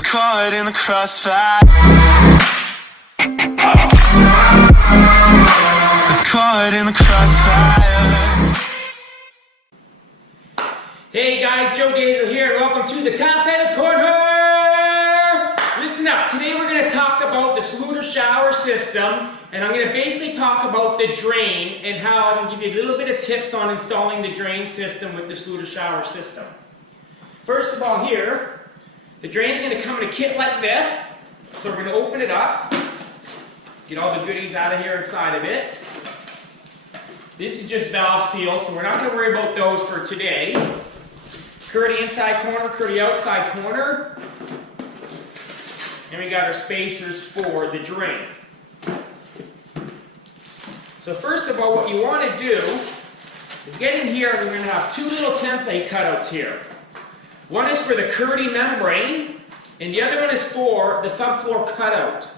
was caught in the crossfire. Was caught in the crossfire. Hey guys, Joe Dazel here, and welcome to the Tassetta's Corner! Listen up, today we're going to talk about the Schluter shower system, and I'm going to basically talk about the drain and how I can give you a little bit of tips on installing the drain system with the Schluter shower system. First of all here, the drain's going to come in a kit like this, so we're going to open it up, get all the goodies out of here inside of it. This is just valve seals, so we're not going to worry about those for today. Curdy inside corner, curdy outside corner. And we got our spacers for the drain. So first of all, what you want to do is get in here, and we're going to have two little template cutouts here. One is for the curdy membrane, and the other one is for the subfloor cutout.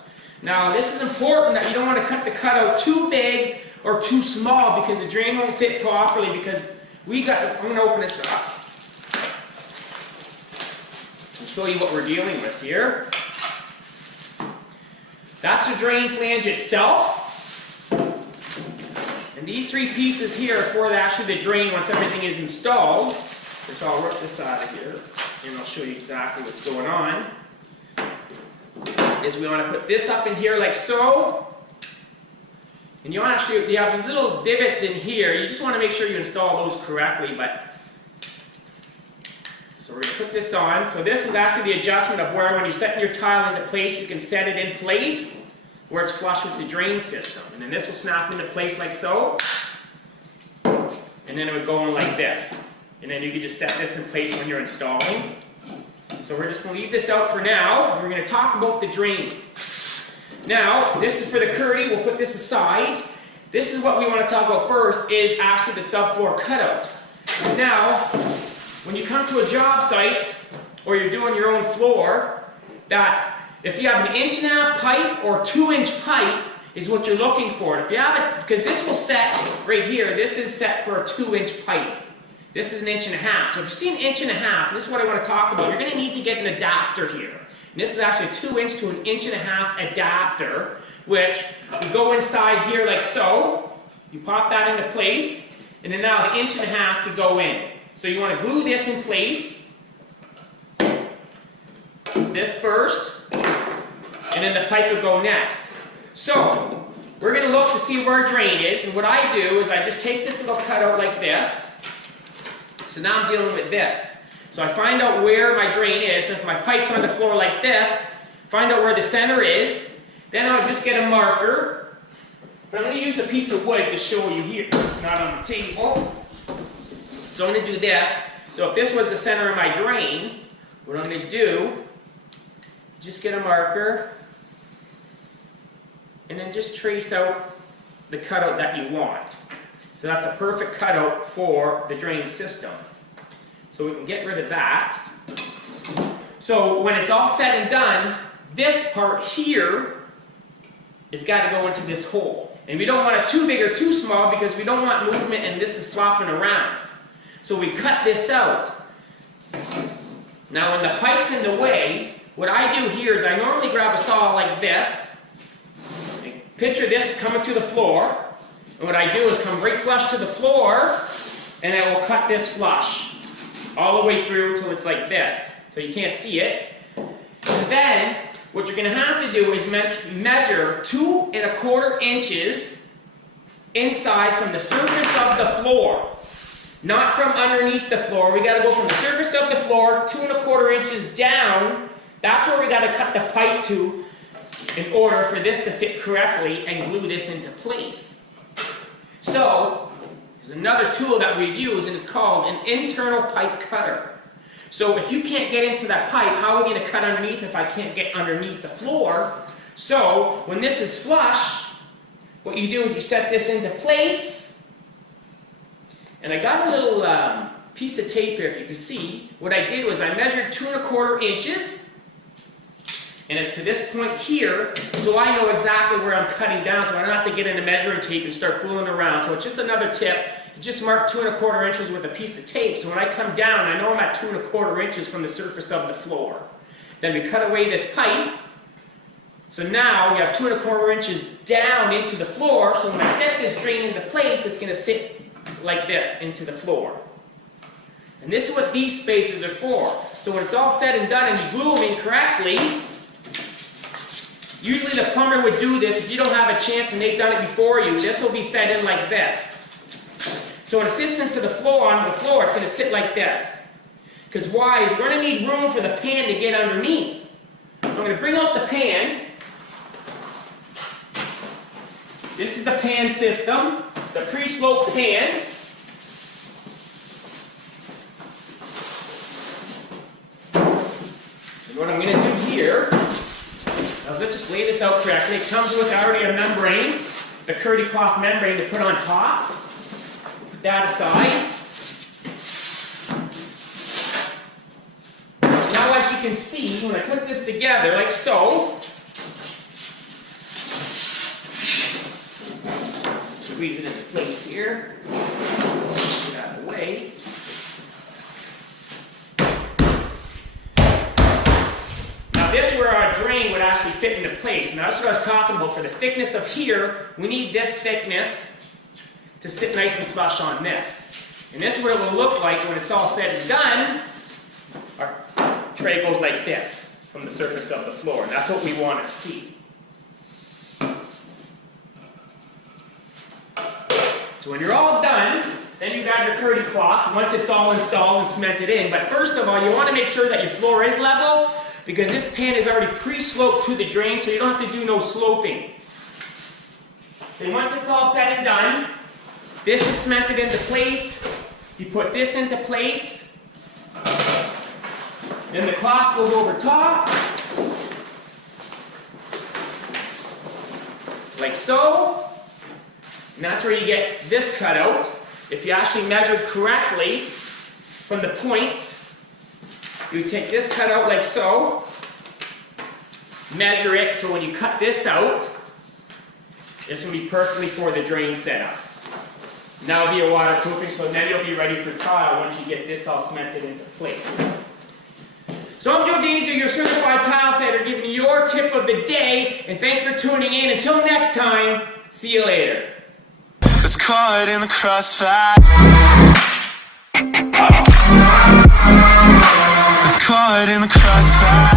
Now this is important that you don't want to cut the cutout too big or too small because the drain won't fit properly, because I'm going to open this up and show you what we're dealing with here. That's the drain flange itself. And these three pieces here are for actually the drain once everything is installed. So I'll rip this out of here and I'll show you exactly what's going on. Is we want to put this up in here like so. And you have these little divots in here. You just want to make sure you install those correctly. So we're going to put this on. So this is actually the adjustment of where when you're setting your tile into place, you can set it in place where it's flush with the drain system. And then this will snap into place like so. And then it would go in like this. And then you can just set this in place when you're installing. So we're just going to leave this out for now. We're going to talk about the drain. Now, this is for the curdy. We'll put this aside. This is what we want to talk about first, is actually the subfloor cutout. Now, when you come to a job site or you're doing your own floor, that if you have an 1.5-inch pipe or 2-inch pipe is what you're looking for. If you have it, because this will set right here, this is set for a 2-inch pipe. This is 1.5 inches. So if you see 1.5 inches, this is what I want to talk about. You're going to need to get an adapter here. And this is actually a 2-inch to 1.5 inch adapter, which you go inside here like so. You pop that into place, and then now the 1.5 inches can go in. So you want to glue this in place. This first, and then the pipe will go next. So we're going to look to see where our drain is, and what I do is I just take this little cutout like this. So now I'm dealing with this. So I find out where my drain is. So if my pipe's on the floor like this, find out where the center is. Then I'll just get a marker. But I'm going to use a piece of wood to show you here, not on the table. So I'm going to do this. So if this was the center of my drain, what I'm going to do, just get a marker, and then just trace out the cutout that you want. So that's a perfect cutout for the drain system. So we can get rid of that. So when it's all said and done, this part here has got to go into this hole. And we don't want it too big or too small because we don't want movement and this is flopping around. So we cut this out. Now when the pipe's in the way, what I do here is I normally grab a saw like this. Picture this coming to the floor. And what I do is come right flush to the floor, and I will cut this flush all the way through until it's like this, so you can't see it. And then what you're going to have to do is measure 2¼ inches inside from the surface of the floor, not from underneath the floor. We got to go from the surface of the floor 2¼ inches down. That's where we got to cut the pipe to in order for this to fit correctly and glue this into place. So, there's another tool that we use, and it's called an internal pipe cutter. So if you can't get into that pipe, how are we going to cut underneath if I can't get underneath the floor? So, when this is flush, what you do is you set this into place. And I got a little piece of tape here, if you can see. What I did was I measured 2¼ inches. And it's to this point here, so I know exactly where I'm cutting down, so I don't have to get into measuring tape and start fooling around. So it's just another tip. Just mark 2¼ inches with a piece of tape, so when I come down, I know I'm at 2¼ inches from the surface of the floor. Then we cut away this pipe. So now we have 2 1/4 inches down into the floor. So when I set this drain into place, it's going to sit like this into the floor. And this is what these spacers are for. So when it's all said and done and you glue them in correctly, usually the plumber would do this. If you don't have a chance and they've done it before you, this will be set in like this. So when it sits into the floor, onto the floor, it's going to sit like this. Because why? Is we're going to need room for the pan to get underneath. So I'm going to bring out the pan. This is the pan system, the pre-sloped pan. And what I'm going to do here, now let's just lay this out correctly. It comes with already a membrane, the curdy cloth membrane to put on top. Put that aside. Now as you can see, when I put this together, like so, squeeze it into place here, get out of the way. Now this is where our drain would actually fit into place. Now that's what I was talking about. For the thickness of here, we need this thickness to sit nice and flush on this. And this is what it will look like when it's all said and done. Our tray goes like this from the surface of the floor. And that's what we want to see. So when you're all done, then you got your curdy cloth once it's all installed and cemented in. But first of all, you want to make sure that your floor is level because this pan is already pre-sloped to the drain, so you don't have to do no sloping. Then once it's all said and done, this is cemented into place. You put this into place. Then the cloth goes over top. Like so. And that's where you get this cut out. If you actually measured correctly from the points, you take this cut out like so, measure it so when you cut this out, this will be perfectly for the drain setup. Now it'll be a waterproofing, so then you'll be ready for tile once you get this all cemented into place. So I'm Joe Deezer, your certified tile setter, giving you your tip of the day, and thanks for tuning in. Until next time, see you later. It's caught in the crossfire. It's caught in the crossfire.